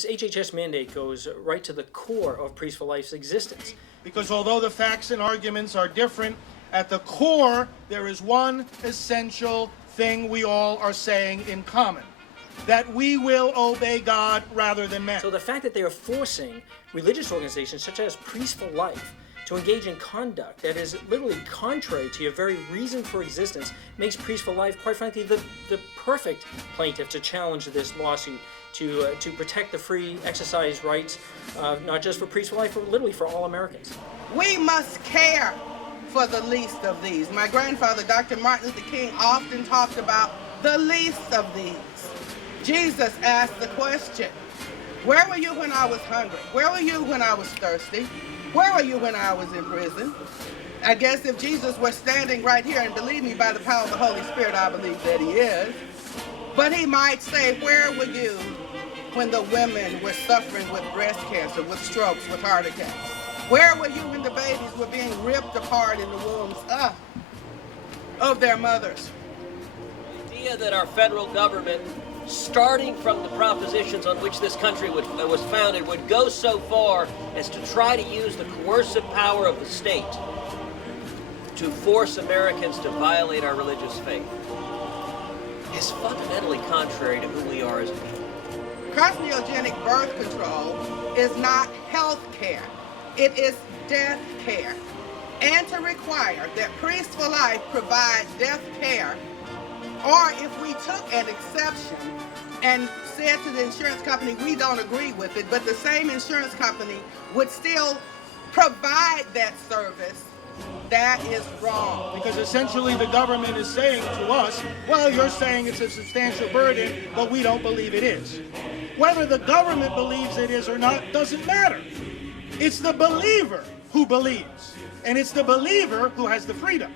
This HHS mandate goes right to the core of Priests for Life's existence. Because although the facts and arguments are different, at the core there is one essential thing we all are saying in common: that we will obey God rather than man. So the fact that they are forcing religious organizations such as Priests for Life to engage in conduct that is literally contrary to your very reason for existence makes Priests for Life, quite frankly, the perfect plaintiff to challenge this lawsuit, to protect the free exercise rights, not just for Priests for Life, but literally for all Americans. We must care for the least of these. My grandfather, Dr. Martin Luther King, often talked about the least of these. Jesus asked the question, where were you when I was hungry? Where were you when I was thirsty? Where were you when I was in prison? I guess if Jesus were standing right here, and believe me, by the power of the Holy Spirit, I believe that he is, but he might say, where were you when the women were suffering with breast cancer, with strokes, with heart attacks? Where were you when the babies were being ripped apart in the wombs of their mothers? The idea that our federal government, starting from the propositions on which this country was founded, would go so far as to try to use the coercive power of the state to force Americans to violate our religious faith is fundamentally contrary to who we are as a people. Carcinogenic birth control is not health care. It is death care. And to require that Priests for Life provide death care, or if we took an exception and said to the insurance company, we don't agree with it, but the same insurance company would still provide that service, that is wrong. Because essentially the government is saying to us, well, you're saying it's a substantial burden, but we don't believe it is. Whether the government believes it is or not doesn't matter. It's the believer who believes, and it's the believer who has the freedom.